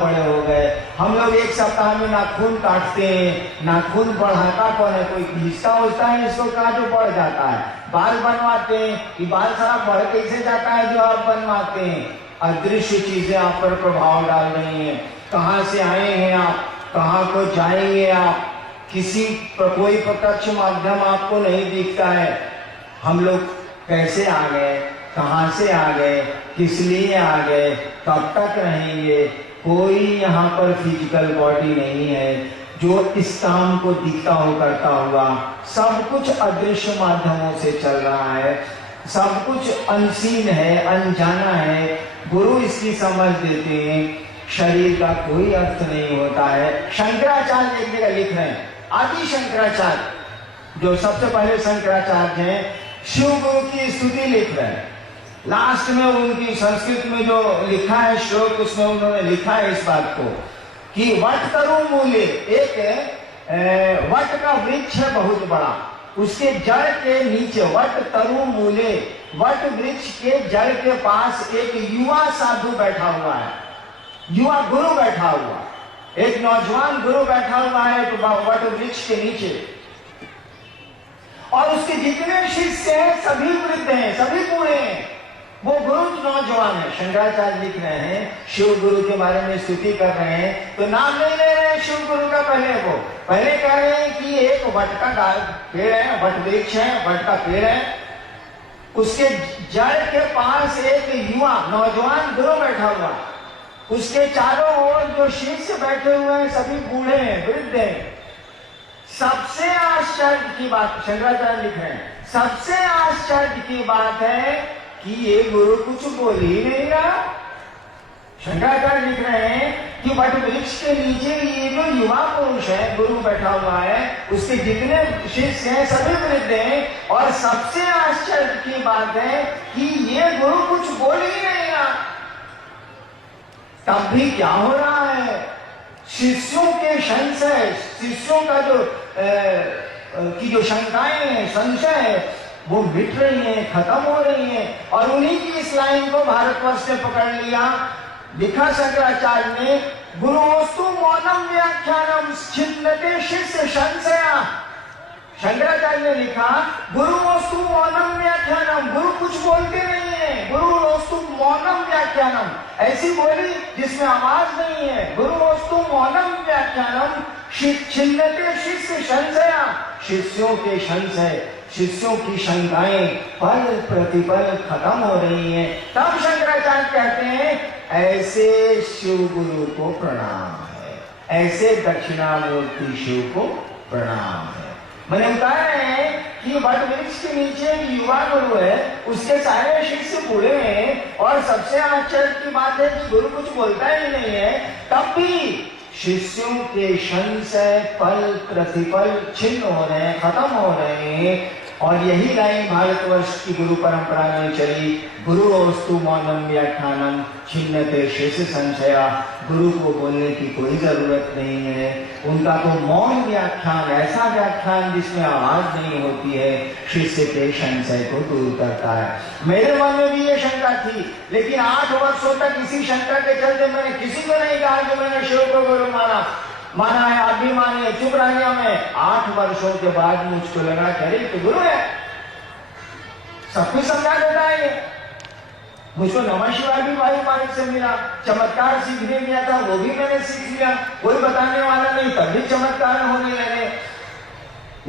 बड़े हो गए। हम लोग एक सप्ताह में नाखून काटते हैं, नाखून बढ़ाता कौन है? कोई घिसता होता है इसको, कहा जो बढ़ जाता है। बाल बनवाते हैं कि बाल सारा बढ़ कैसे जाता है जो आप बनवाते हैं। अदृश्य चीजें आप पर प्रभाव डाल रही हैं। कहाँ से आए हैं आप, कहाँ को जाएंगे आप, किसी कोई प्रत्यक्ष माध्यम आपको नहीं दिखता है। हम लोग कैसे आ गए, कहाँ से आ गए, किस लिए आ गए, कब तक रहेंगे? कोई यहाँ पर फिजिकल बॉडी नहीं है जो इस काम को दिखता हो करता हुआ। सब कुछ अदृश्य माध्यमों से चल रहा है, सब कुछ अनसीन है, अनजाना है। गुरु इसकी समझ देते हैं, शरीर का कोई अर्थ नहीं होता है। शंकराचार्य एक जगह लिख रहे हैं, आदि शंकराचार्य जो सबसे पहले शंकराचार्य हैं, शिव गुरु की स्तुति लिख रहे हैं। लास्ट में उनकी संस्कृत में जो लिखा है श्लोक, उसमें उन्होंने लिखा है इस बात को कि वट तरु मूले, एक वट का वृक्ष है बहुत बड़ा, उसके जड़ के नीचे, वट तरु मूले, वट वृक्ष के जड़ के पास एक युवा साधु बैठा हुआ है, युवा गुरु बैठा हुआ, एक नौजवान गुरु बैठा हुआ है एक वट वृक्ष के नीचे। और उसके जितने शिष्य हैं सभी वृद्ध हैं, सभी बूढ़े हैं, वो गुरु नौजवान है। शंकराचार्य लिख रहे हैं, शिव गुरु के बारे में स्तुति कर रहे हैं, तो नाम नहीं ले रहे हैं शिव गुरु का। पहले कह रहे हैं कि एक वट का पेड़ है, वट वृक्ष है, वट का पेड़ है, उसके जड़ के पास एक युवा नौजवान गुरु बैठा हुआ, उसके चारों ओर जो शिष्य बैठे हुए हैं सभी बूढ़े हैं, वृद्ध हैं। सबसे आश्चर्य की बात, शंकराचार्य लिख रहे हैं, सबसे आश्चर्य की बात है कि ये गुरु कुछ बोल ही नहीं रहा। शंकराचार्य लिख रहे हैं कि वट वृक्ष के नीचे ये जो युवा पुरुष है, गुरु बैठा हुआ है, उसके जितने शिष्य हैं सभी वृद्ध हैं, और सबसे आश्चर्य की बात है कि ये गुरु कुछ बोल ही नहीं रहा। तब भी क्या हो रहा है? शिष्यों के संशय, शिष्यों का जो शंकाएं हैं, संशय है, वो मिट रही हैं, खत्म हो रही हैं। और उन्हीं की इस लाइन को भारतवर्ष ने पकड़ लिया। लिखा शंकराचार्य ने, गुरुस्तु मौनम व्याख्यानम छिन्नते शिष्य संशया। शंकराचार्य ने लिखा, गुरुस्तु मौनम व्याख्यानम, गुरु कुछ बोलते नहीं है, गुरुस्तु मौनम व्याख्यानम, ऐसी बोली जिसमें आवाज नहीं है। गुरुस्तु मौनम व्याख्यानम छिन्नते शिष्य संशया, शिष्यों के संशय, शिष्यों की शंकाएं पल प्रतिपल खत्म हो रही हैं। तब शंकराचार्य शंकराचार्य कहते हैं ऐसे शिव गुरु को प्रणाम है, ऐसे दक्षिणामूर्ति शिव को प्रणाम है। मैंने बता रहे हैं कि वट वृक्ष के नीचे एक युवा गुरु है, उसके सारे शिष्य बूढ़े हैं, और सबसे आश्चर्य की बात है कि गुरु कुछ बोलता ही नहीं है, तब भी शिष्यों के संशय पल प्रतिपल छिन्न हो रहे हैं, खत्म हो रहे हैं। और यही लाइन भारतवर्ष की गुरु परंपरा में चली, गुरुस्तु मौनम व्याख्यानम छिन्नते शेष संशया। गुरु को बोलने की कोई जरूरत नहीं है, उनका तो मौन व्याख्यान, ऐसा व्याख्यान जिसमें आवाज नहीं होती है, शिष्य के संशय को दूर करता है। मेरे मन में भी ये शंका थी, लेकिन 8 वर्षों तक इसी शंका के चलते मैंने किसी को नहीं कहा कि मैंने शिव को गुरु माना है, आप भी मानिए, चुप रह गया मैं। 8 वर्षों के बाद मुझको लगा करे तो गुरु है, सब कुछ समझा देता है ये। मुझको नमः शिवाय भी भाई बारिक से मिला, चमत्कार सीखने गया था वो भी मैंने सीख लिया, कोई बताने वाला नहीं, तब भी चमत्कार होने लगे।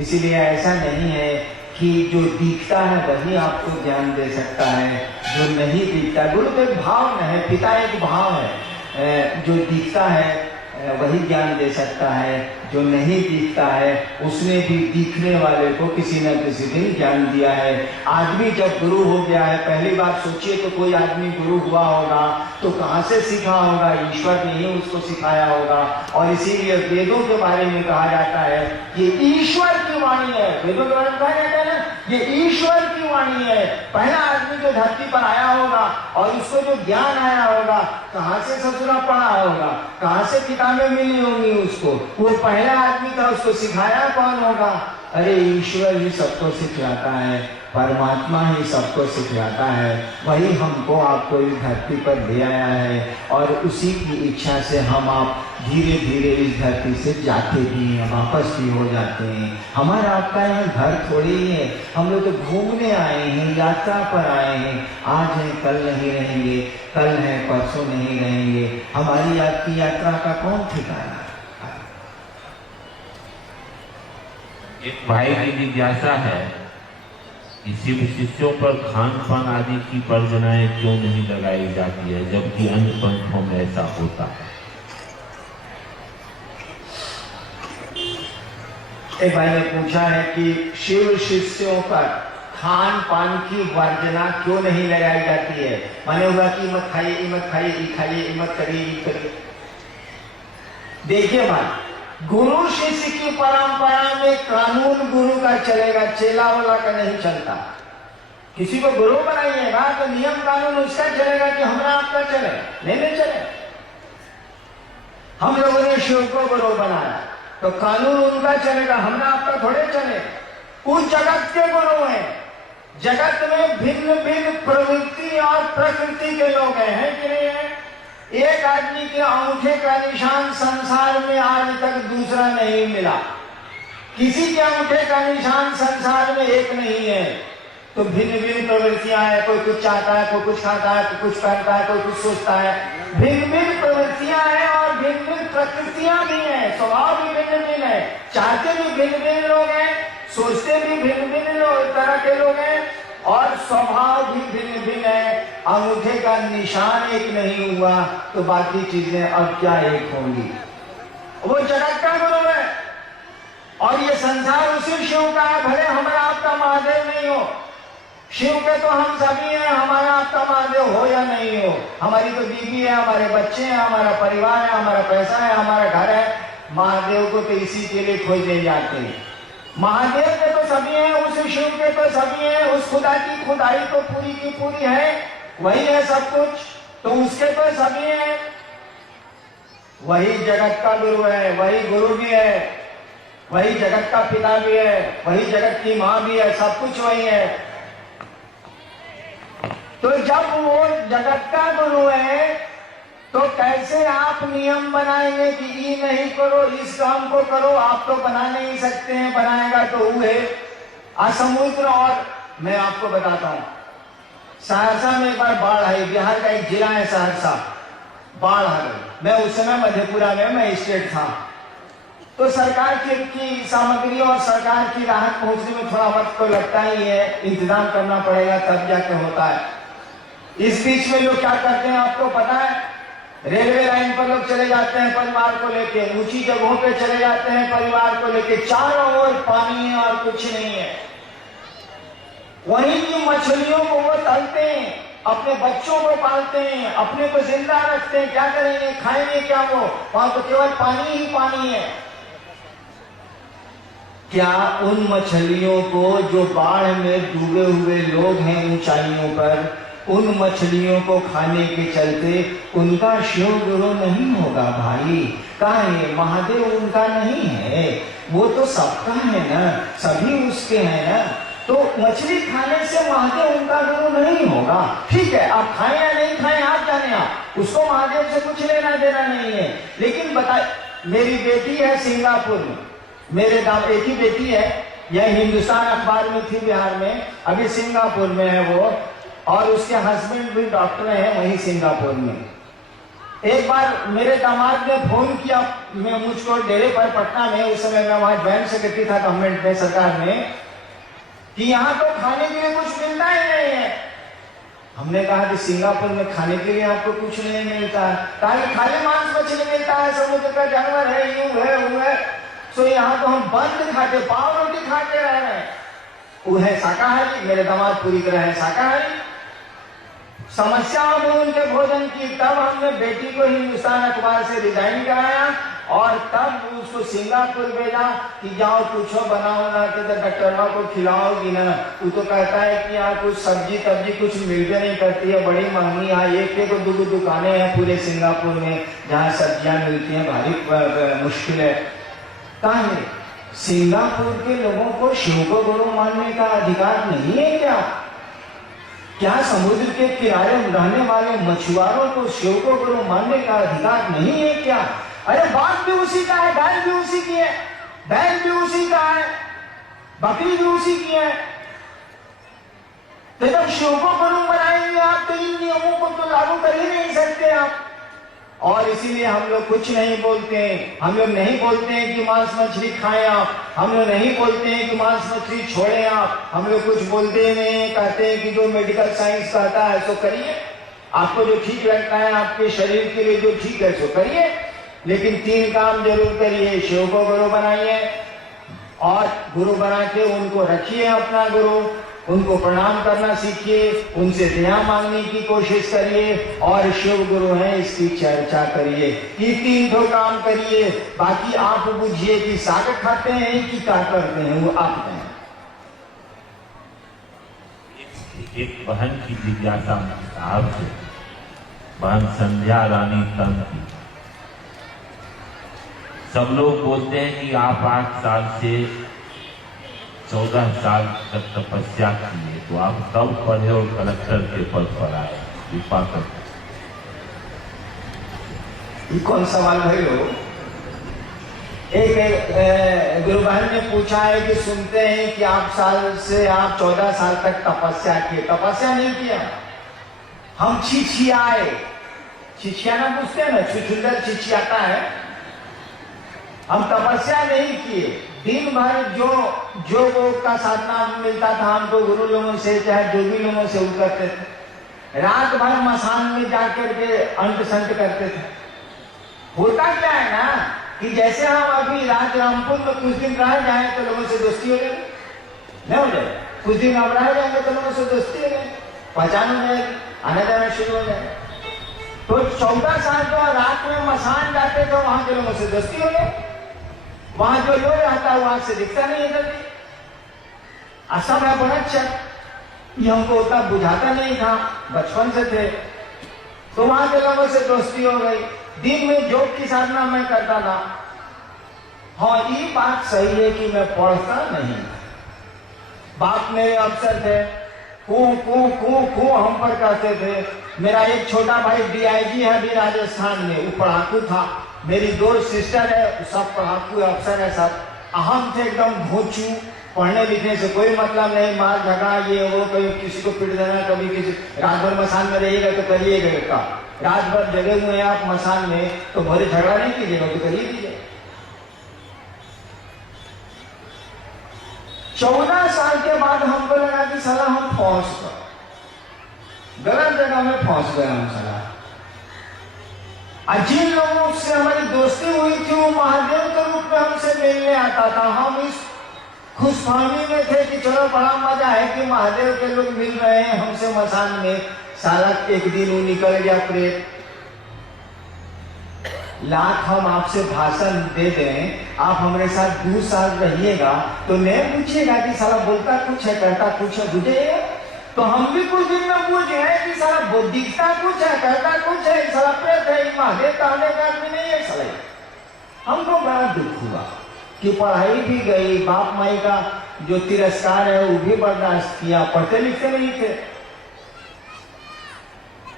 इसीलिए ऐसा नहीं है कि जो दिखता है वही आपको ज्ञान दे सकता है, जो नहीं दिखता, गुरु तो एक भाव है, पिता एक भाव है, जो दिखता है वही ज्ञान दे सकता है, जो नहीं दिखता है उसने भी दिखने वाले को किसी न किसी दिन ज्ञान दिया है। आदमी जब गुरु हो गया है, पहली बार सोचिए तो कोई आदमी गुरु हुआ होगा तो कहाँ से सीखा होगा, ईश्वर ने ही उसको सिखाया होगा। और इसीलिए वेदों के बारे में कहा जाता है ये ईश्वर की वाणी है, वेदों के बारे में कहा जाता है ना, ये ईश्वर की वाणी है। पहला आदमी जो धरती पर आया होगा और उसको जो ज्ञान आया होगा, कहाँ से ससुरा पढ़ा होगा, कहाँ से किताबें मिली होंगी उसको, वो पहला आदमी था, उसको सिखाया कौन होगा? अरे ईश्वर ही सबको सिखाता है, परमात्मा ही सबको सिखाता है, वही हमको आपको इस धरती पर ले आया है, और उसी की इच्छा से हम आप धीरे धीरे इस धरती से जाते भी हैं, वापस भी हो जाते हैं। हमारा आपका यहाँ घर थोड़ी ही है, हम लोग तो घूमने आए हैं, यात्रा पर आए हैं, आज है कल नहीं रहेंगे, कल है परसों नहीं रहेंगे। हमारी आपकी यात्रा का कौन ठिकाना? एक भाई की जिज्ञासा है कि शिव शिष्यों पर खान पान आदि की परिगणाएं क्यों नहीं लगाई जाती है, जबकि अन्य पंथों में ऐसा होता है। एक भाई ने पूछा है कि शिव शिष्यों पर खान पान की वर्जना क्यों नहीं लगाई जाती है, माने हुआ कि मत खाइए, मत खाइए, खाइए, मत करिए। देखिए भाई, गुरु शिष्य की परंपरा में कानून गुरु का चलेगा, चेला वाला का नहीं चलता। किसी को गुरु बनाइएगा तो नियम कानून उसका चलेगा कि हमारा आपका चले, नहीं चले। हम लोगों ने शिव को गुरु बनाया तो कानून उनका चलेगा, हमारा आपका थोड़े चले। उस जगत के गुरु हैं, जगत में भिन्न भिन्न प्रवृत्ति और प्रकृति के लोग हैं कि नहीं है? एक आदमी के अंगूठे का निशान संसार में आज तक दूसरा नहीं मिला, किसी के अंगूठे का निशान संसार में एक नहीं है। तो भिन्न भिन्न प्रवृत्तियां हैं, कोई कुछ चाहता है, कोई कुछ खाता है, कोई कुछ पहनता है, कोई कुछ सोचता है। भिन्न भिन्न प्रवृत्तियां हैं और भिन्न भिन्न प्रकृतियां भी हैं, स्वभाव भी भिन्न भिन्न है, चाहते भी भिन्न भिन्न लोग हैं, सोचते भी भिन्न भिन्न तरह के लोग हैं, और स्वभाव भी भिन्न भिन्न है। अंगूठे का निशान एक नहीं हुआ तो बाकी चीजें अब क्या एक होंगी? वो जगत का गुरु है और ये संसार उसी शिव का है। भले हमारा आपका महादेव नहीं हो, शिव के तो हम सभी हैं, हमारा आपका महादेव हो या नहीं हो। हमारी तो बीवी है, हमारे बच्चे हैं, हमारा परिवार है, हमारा पैसा है, हमारा घर है। महादेव को तो इसी के लिए खोजने जाते हैं। महादेव के तो सभी हैं, उस शिव के तो सभी हैं, उस खुदा की खुदाई तो पूरी की पूरी है, वही है सब कुछ, तो उसके तो सभी हैं। वही जगत का गुरु है, वही गुरु भी है, वही जगत का पिता भी है, वही जगत की माँ भी है, सब कुछ वही है। तो जब वो जगत का गुरु है तो कैसे आप नियम बनाएंगे कि ये नहीं करो, इस काम को करो? आप तो बना नहीं सकते हैं, बनाएगा तो वो है असमुद्र। और मैं आपको बताता हूं, सहरसा में एक बार बाढ़ आई, बिहार का एक जिला है सहरसा, बाढ़ आ गई। मैं उस समय मधेपुरा में मैं स्टेट था, तो सरकार की सामग्री और सरकार की राहत पहुंचने में थोड़ा वक्त तो लगता ही है, इंतजाम करना पड़ेगा तब जाके होता है। इस बीच में लोग क्या करते हैं आपको पता है? रेलवे लाइन पर लोग चले जाते हैं परिवार को लेके, ऊंची जगहों पे चले जाते हैं परिवार को लेके, चारों ओर पानी है और कुछ नहीं है। वहीं की मछलियों को वो तलते हैं, अपने बच्चों को पालते हैं, अपने को जिंदा रखते हैं। क्या करेंगे, खाएंगे क्या? वो वहां तो केवल पानी ही पानी है। क्या उन मछलियों को जो बाढ़ में डूबे हुए लोग हैं ऊंचाइयों पर, उन मछलियों को खाने के चलते उनका शिव गुरु नहीं होगा भाई? कहा है महादेव उनका नहीं है, वो तो सबका है ना, सभी उसके हैं ना। तो मछली खाने से महादेव उनका गुरु नहीं होगा। ठीक है, आप खाएं या नहीं खाएं आप जाने, आप उसको महादेव से कुछ लेना देना नहीं है। लेकिन बता, मेरी बेटी है सिंगापुर में, मेरे दादा एक ही बेटी है, यह हिंदुस्तान अखबार में थी बिहार में, अभी सिंगापुर में है वो, और उसके हस्बैंड भी डॉक्टर हैं वहीं सिंगापुर में। एक बार मेरे दामाद ने फोन किया मैं मुझको डेरे पर पटना में, उस समय मैं वहां ज्वाइंट सेक्रेटरी था गवर्नमेंट में, सरकार में, कि यहाँ तो खाने के लिए कुछ मिलता ही नहीं है। हमने कहा कि सिंगापुर में खाने के लिए आपको कुछ नहीं मिलता है? कहा खाली मांस मछली मिलता है, समुद्र का जानवर है, यूं है वो है। तो यहाँ तो हम बंद खाते, पाव रोटी खाते रह रहे हैं। वो है शाकाहारी, मेरे दामाद पूरी तरह है शाकाहारी। समस्या में उनके भोजन की, तब हमने बेटी को हिंदुस्तान अखबार से रिजाइन कराया और तब उसको सिंगापुर भेजा कि जाओ कुछ बनाओ ना, तो डॉक्टरवा को खिलाओगी ना। वो तो कहता है कि यहाँ कुछ सब्जी तब्जी कुछ मिलते नहीं करती है, बड़ी महंगी। यहाँ एक दो दुकानें हैं पूरे सिंगापुर में जहाँ सब्जियां मिलती हैं, भारी मुश्किल है। कहा है सिंगापुर के लोगों को शिव को गुरु मानने का अधिकार नहीं है क्या? क्या समुद्र के किनारे रहने वाले मछुआरों को शिव को गुरु मानने का अधिकार नहीं है क्या? अरे बाघ भी उसी का है, गाय भी उसी की है, बैल भी उसी का है, बकरी भी उसी की है। तो जब शिव को गुरु बनाएंगे आप, तो इन नियमों को तो लागू कर ही नहीं सकते आप। और इसीलिए हम लोग कुछ नहीं बोलते हैं। हम लोग नहीं बोलते हैं कि मांस मछली खाएं आप, हम लोग नहीं बोलते हैं कि मांस मछली छोड़ें आप, हम लोग कुछ बोलते नहीं, कहते हैं कि जो मेडिकल साइंस कहता है सो करिए, आपको जो ठीक लगता है आपके शरीर के लिए जो ठीक है सो करिए, लेकिन 3 काम जरूर करिए। शिव को गुरु बनाइए और गुरु बना के उनको रखिए अपना गुरु, उनको प्रणाम करना सीखिए, उनसे दया मांगने की कोशिश करिए और शिव गुरु हैं इसकी चर्चा करिए। ये 3 तो काम करिए, बाकी आप बुझिए कि साग खाते हैं कि क्या करते हैं वो आप हैं। एक बहन की जिज्ञासा साहब से, बहन संध्या रानी तंग की। सब लोग बोलते हैं कि आप 8 साल से 14 साल तक तपस्या किए, तो आप कब पढ़े और कलेक्टर के पद पर आए? कृपा कर। कौन सवाल भाई लोग? एक गुरु बहन ने पूछा है कि सुनते हैं कि आप 14 साल तक तपस्या किए। तपस्या नहीं किया, हम छिछियाए। छिछियाना पूछते हैं ना, छुछुंदर छिछियाता है। हम तपस्या नहीं किए, दिन भर जो का साधना मिलता था हमको गुरु लोगों से, चाहे जो भी लोगों से वो करते थे। रात भर मसान में जाकर के अंत संत करते थे। होता क्या है ना कि जैसे हम अभी राजरामपुर में कुछ दिन रह जाए तो लोगों से दोस्ती हो जाएगी, नहीं हो जाए? कुछ दिन हम रह जाएंगे तो लोगों से दोस्ती हो जाएगी, पहचान हो जाएगी, आना जाना शुरू हो जाएगा। तो 14 साल जो रात में मसान जाते थे वहां के लोगों से दोस्ती हो गई। वहां जो लोग रहता है वहां से दिखता नहीं है जल्दी, असम है बड़ा अच्छा, ये हमको उतना बुझाता नहीं था, बचपन से थे। तो वहां के लोगों से दोस्ती हो गई। दिन में योग की साधना मैं करता था। हाँ, ये बात सही है कि मैं पढ़ता नहीं। बाप मेरे अफसर थे, कू हम पर कहते थे। मेरा एक छोटा भाई DIG है अभी राजस्थान में, वो पढ़ाकू था। मेरी 2 सिस्टर है, सब पढ़ाकू अफसर है सब। हम थे एकदम भोचू, पढ़ने लिखने से कोई मतलब नहीं, मार झगड़ा ये वो, कभी किसी को पीट देना, कभी किसी। रात भर मसान में रहिएगा तो करिएगा का, रात भर जगे हुए हैं आप मसान में तो भरे झगड़ा नहीं कीजिएगा, तो करिए कीजिए। 14 साल के बाद हमको लगा कि साला हम फौज का गलत जगह में फंस गए हम साला। जिन लोगों से हमारी दोस्ती हुई थी वो महादेव के रूप में हमसे मिलने आता था। हम इस खुशफहमी में थे कि चलो बड़ा मजा है कि महादेव के लोग मिल रहे हैं हमसे मसान में। साला एक दिन वो निकल गया प्रेत। लाख हम आपसे भाषण दे दें, आप हमारे साथ 2 साल रहिएगा तो नहीं पूछिएगा कि साला बोलता कुछ है करता कुछ है, बुझे? तो हम भी कुछ दिन में पूछ गए कि साला दिखता कुछ है करता कुछ है, साला प्रेत है, महादेव कहने का आदमी नहीं है साला। हमको बड़ा दुख हुआ कि पढ़ाई भी गई, बाप माई का जो तिरस्कार है वो भी बर्दाश्त किया, पढ़ते लिखते नहीं थे।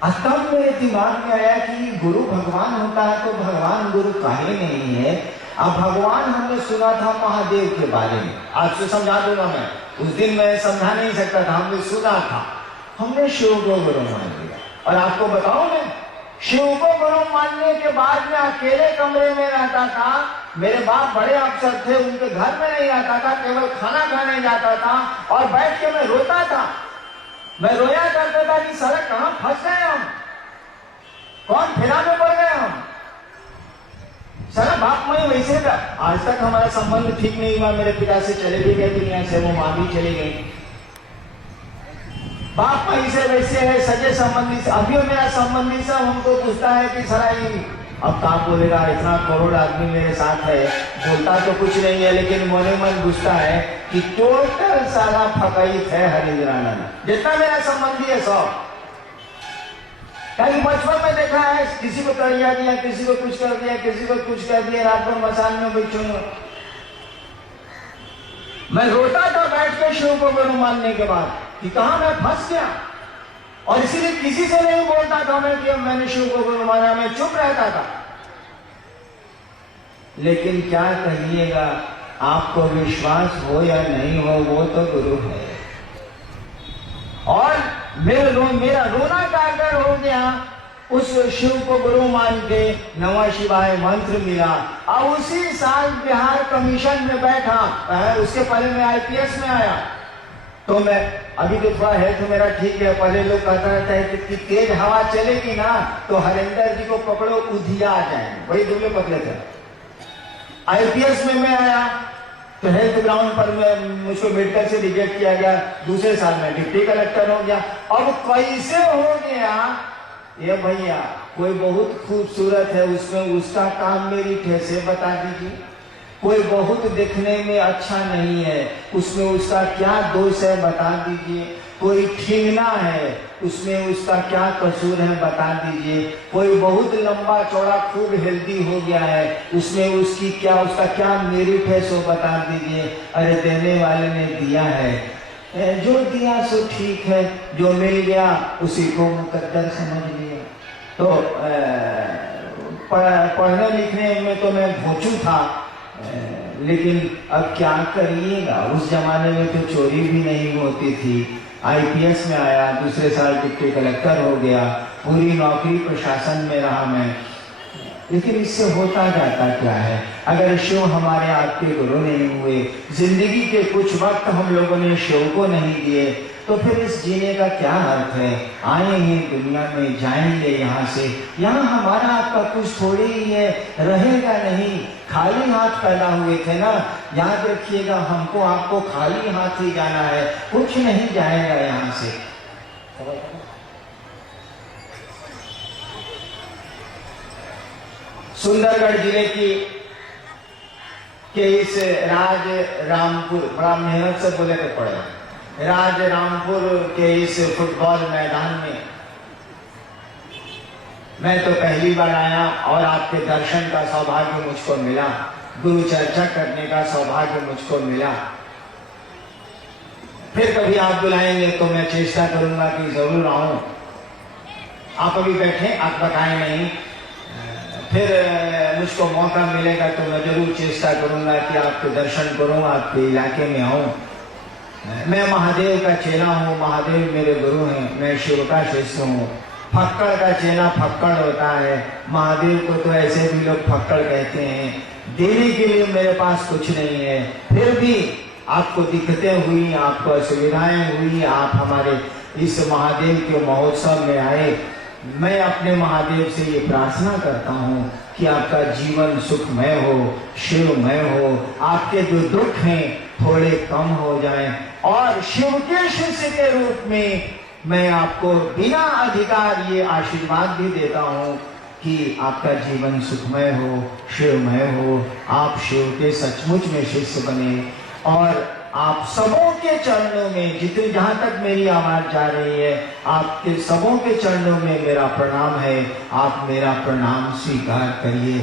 तब मेरे दिमाग में आया कि गुरु भगवान होता है तो भगवान गुरु काहे नहीं है। अब भगवान हमने सुना था महादेव के बारे में, आज से समझा दूंगा मैं, उस दिन मैं समझा नहीं सकता था, हमने सुना था। हमने शिव को गुरु मान लिया। और आपको बताऊं मैं, शिव को गुरु मानने के बाद में अकेले कमरे में रहता था। मेरे बाप बड़े अफसर थे, उनके घर में नहीं रहता था, केवल खाना खाने जाता था और बैठ के मैं रोता था। मैं रोया करता था कि साला कहां फंस गए हम, कौन फेरा में पड़ गए हम। सारा बाप मैं वैसे था। आज तक हमारा संबंध ठीक नहीं हुआ। मेरे पिता से चले भी गए दुनिया से, वो मां भी चली गई। बाप वैसे वैसे है, सगे संबंधी से। अभी मेरा संबंधी सब हमको पूछता है कि सारा ये अब कहाँ बोलेगा, इतना करोड़ आदमी मेरे साथ है, बोलता तो कुछ नहीं है लेकिन मोने मन पूछता है कि टोटल सारा फकाइत है हरिंद्रानंद, जितना मेरा संबंधी है सब। बचपन में देखा है किसी को तड़िया दिया, किसी को कुछ कर दिया, किसी को कुछ कर दिया, रात भर मसान में बैठूंगा। मैं रोता था बैठ के शिव को गुरु मानने के बाद कि कहां मैं फंस गया। और इसीलिए किसी से नहीं बोलता था मैं कि मैंने शिव को गुरु माना, मैं चुप रहता था। लेकिन क्या कहिएगा, आपको विश्वास हो या नहीं हो, वो तो गुरु है। और मेरा रोना काकर हो गया उस शिव को गुरु मान के। नमः शिवाय मंत्र मिला और उसी साल बिहार कमीशन में बैठा। उसके पहले मैं आईपीएस में आया। तो मैं अभी तो थोड़ा हेल्थ मेरा ठीक है। पहले लोग कहता रहता है कि तेज हवा चलेगी ना तो हरिंदर जी को पकड़ो उधिया आ जाएंगे, वही दुबले पतले थे। आईपीएस में मैं आया तो हेल्थ ग्राउंड पर मैं मुझको मेडिकल से रिजेक्ट किया गया। दूसरे साल में डिप्टी कलेक्टर हो गया। अब कैसे हो गया ये भैया, कोई बहुत खूबसूरत है उसमें उसका काम मेरी कैसे बता दीजिए। कोई बहुत देखने में अच्छा नहीं है उसमें उसका क्या दोष है बता दीजिए। कोई ठिंगना है उसमें उसका क्या कसूर है बता दीजिए। कोई बहुत लंबा चौड़ा खूब हेल्दी हो गया है उसमें उसका क्या मेरिट है सो बता दीजिए। अरे देने वाले ने दिया है, जो दिया सो ठीक है, जो मिल गया उसी को मुकद्दर समझ लिया। तो पढ़ने लिखने में तो मैं भोचू था, लेकिन अब क्या करिएगा। उस जमाने में तो चोरी भी नहीं होती थी। आईपीएस में आया, दूसरे साल डिप्टी कलेक्टर हो गया, पूरी नौकरी प्रशासन में रहा मैं। लेकिन इससे होता जाता क्या है, अगर शिव हमारे आपके गुरु नहीं हुए, जिंदगी के कुछ वक्त हम लोगों ने शिव को नहीं दिए, तो फिर इस जीने का क्या अर्थ है। आएंगे दुनिया में, जाएंगे यहाँ से, यहाँ हमारा आपका कुछ थोड़ी ही है, रहेगा नहीं। खाली हाथ पैदा हुए थे ना, याद रखिएगा हमको आपको खाली हाथ ही जाना है, कुछ नहीं जाएगा यहाँ से। सुंदरगढ़ जिले के इस राज रामपुर, बड़ा मेहनत से बोले तो पड़े, राज रामपुर के इस फुटबॉल मैदान में मैं तो पहली बार आया और आपके दर्शन का सौभाग्य मुझको मिला, गुरु चर्चा करने का सौभाग्य मुझको मिला। फिर कभी आप बुलाएंगे तो मैं चेष्टा करूंगा कि जरूर आऊं। आप अभी बैठे, आप बताएं नहीं, फिर मुझको मौका मिलेगा तो मैं जरूर चेष्टा करूंगा कि आपके दर्शन करूं, आपके इलाके में आऊं। मैं महादेव का चेला हूँ, महादेव मेरे गुरु हैं, मैं शिव का शिष्य हूँ। फक्कड़ का चेला फक्कड़ होता है, महादेव को तो ऐसे भी लोग फक्कड़ कहते हैं। देने के लिए मेरे पास कुछ नहीं है, फिर भी आपको दिक्कतें हुई, आपको असुविधाएं हुई, आप हमारे इस महादेव के महोत्सव में आए। मैं अपने महादेव से ये प्रार्थना करता हूँ कि आपका जीवन सुखमय हो, शिवमय हो, आपके जो दुख हैं थोड़े कम हो जाएं, और शिव के शिष्य के रूप में मैं आपको बिना अधिकार ये आशीर्वाद भी देता हूँ कि आपका जीवन सुखमय हो, शिवमय हो, आप शिव के सचमुच में शिष्य बने, और आप सबों के चरणों में, जितने जहां तक मेरी आवाज जा रही है, आपके सबों के चरणों में मेरा प्रणाम है। आप मेरा प्रणाम स्वीकार करिए।